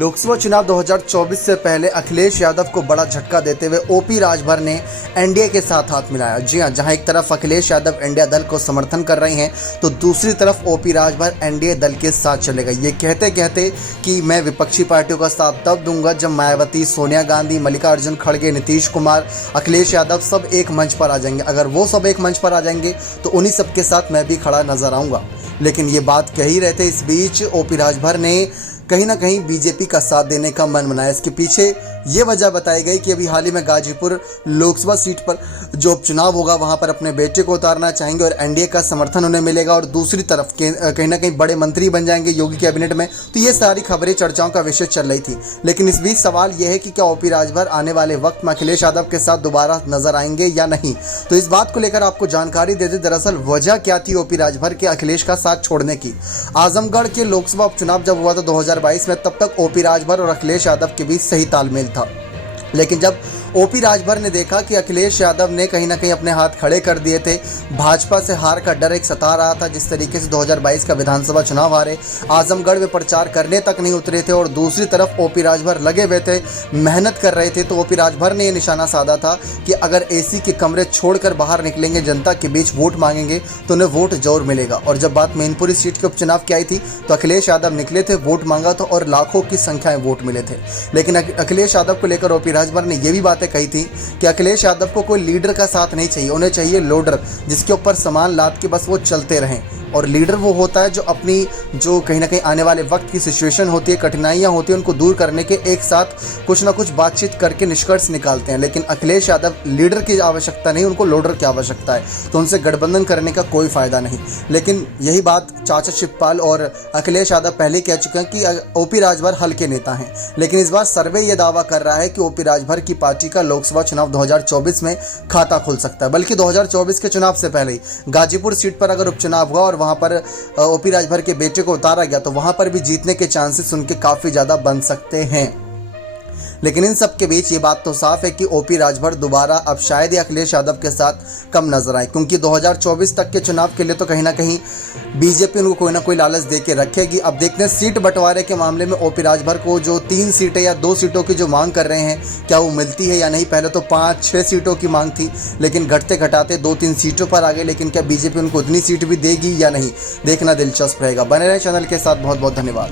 लोकसभा चुनाव 2024 से पहले अखिलेश यादव को बड़ा झटका देते हुए ओपी राजभर ने एनडीए के साथ हाथ मिलाया। जी हां, जहां एक तरफ अखिलेश यादव इंडिया दल को समर्थन कर रहे हैं तो दूसरी तरफ ओपी राजभर एनडीए दल के साथ चले गए। ये कहते कहते कि मैं विपक्षी पार्टियों का साथ तब दूंगा जब मायावती, सोनिया गांधी, मल्लिकार्जुन खड़गे, नीतीश कुमार, अखिलेश यादव सब एक मंच पर आ जाएंगे। अगर वो सब एक मंच पर आ जाएंगे तो उन्हीं सब के साथ मैं भी खड़ा नजर आऊँगा। लेकिन ये बात कह ही रहे थे, इस बीच ओपी राजभर ने कहीं ना कहीं बीजेपी का साथ देने का मन बनाया। इसके पीछे ये वजह बताई गई कि अभी हाल ही में गाजीपुर लोकसभा सीट पर जो उपचुनाव होगा वहां पर अपने बेटे को उतारना चाहेंगे और एनडीए का समर्थन उन्हें मिलेगा और दूसरी तरफ कहीं ना कहीं बड़े मंत्री बन जाएंगे योगी कैबिनेट में। तो ये सारी खबरें चर्चाओं का विषय चल रही थी। लेकिन इस बीच सवाल यह है कि क्या ओपी राजभर आने वाले वक्त में अखिलेश यादव के साथ दोबारा नजर आएंगे या नहीं। तो इस बात को लेकर आपको जानकारी दे दें। दरअसल वजह क्या थी ओपी राजभर के अखिलेश का साथ छोड़ने की। आजमगढ़ के लोकसभा उपचुनाव जब हुआ था 2022 में, तब तक ओपी राजभर और अखिलेश यादव के बीच सही तालमेल था। लेकिन जब ओपी राजभर ने देखा कि अखिलेश यादव ने कहीं ना कहीं अपने हाथ खड़े कर दिए थे, भाजपा से हार का डर एक सता रहा था। जिस तरीके से 2022 का विधानसभा चुनाव हारे, आजमगढ़ में प्रचार करने तक नहीं उतरे थे और दूसरी तरफ ओपी राजभर लगे हुए थे, मेहनत कर रहे थे। तो ओपी राजभर ने यह निशाना साधा था कि अगर एसी के कमरे छोड़कर बाहर निकलेंगे, जनता के बीच वोट मांगेंगे तो उन्हें वोट जरूर मिलेगा। और जब बात मैनपुरी सीट के उपचुनाव की आई थी तो अखिलेश यादव निकले थे, वोट मांगा था और लाखों की संख्या में वोट मिले थे। लेकिन अखिलेश यादव को लेकर ओपी राजभर ने यह भी बातें कही थी कि अखिलेश यादव को कोई लीडर का साथ नहीं चाहिए, उन्हें चाहिए लोडर, जिसके ऊपर सामान लाद के बस वो चलते रहें। और लीडर वो होता है जो अपनी जो कहीं ना कहीं आने वाले वक्त की सिचुएशन होती है, कठिनाइयाँ होती हैं, उनको दूर करने के एक साथ कुछ ना कुछ बातचीत करके निष्कर्ष निकालते हैं। लेकिन अखिलेश यादव लीडर की आवश्यकता नहीं, उनको लोडर की आवश्यकता है। तो उनसे गठबंधन करने का कोई फायदा नहीं। लेकिन यही बात चाचा शिवपाल और अखिलेश यादव पहले कह चुके हैं कि ओपी राजभर हल्के नेता हैं। लेकिन इस बार सर्वे ये दावा कर रहा है कि ओपी राजभर की पार्टी का लोकसभा चुनाव 2024 में खाता खुल सकता है। बल्कि 2024 के चुनाव से पहले ही गाजीपुर सीट पर अगर उपचुनाव हुआ और वहां पर ओपी राजभर के बेटे को उतारा गया तो वहां पर भी जीतने के चांसेस उनके काफी ज्यादा बन सकते हैं। लेकिन इन सब के बीच ये बात तो साफ है कि ओपी राजभर दोबारा अब शायद ही अखिलेश यादव के साथ कम नजर आए, क्योंकि 2024 तक के चुनाव के लिए तो कहीं ना कहीं बीजेपी उनको कोई ना कोई लालच दे के रखेगी। अब देखते हैं सीट बंटवारे के मामले में ओपी राजभर को जो 3 सीटें या 2 सीटों की जो मांग कर रहे हैं, क्या वो मिलती है या नहीं। पहले तो 5-6 सीटों की मांग थी, लेकिन घटते घटाते 2-3 सीटों पर आ गए। लेकिन क्या बीजेपी उनको उतनी सीट भी देगी या नहीं, देखना दिलचस्प रहेगा। बने रहे चैनल के साथ। बहुत बहुत धन्यवाद।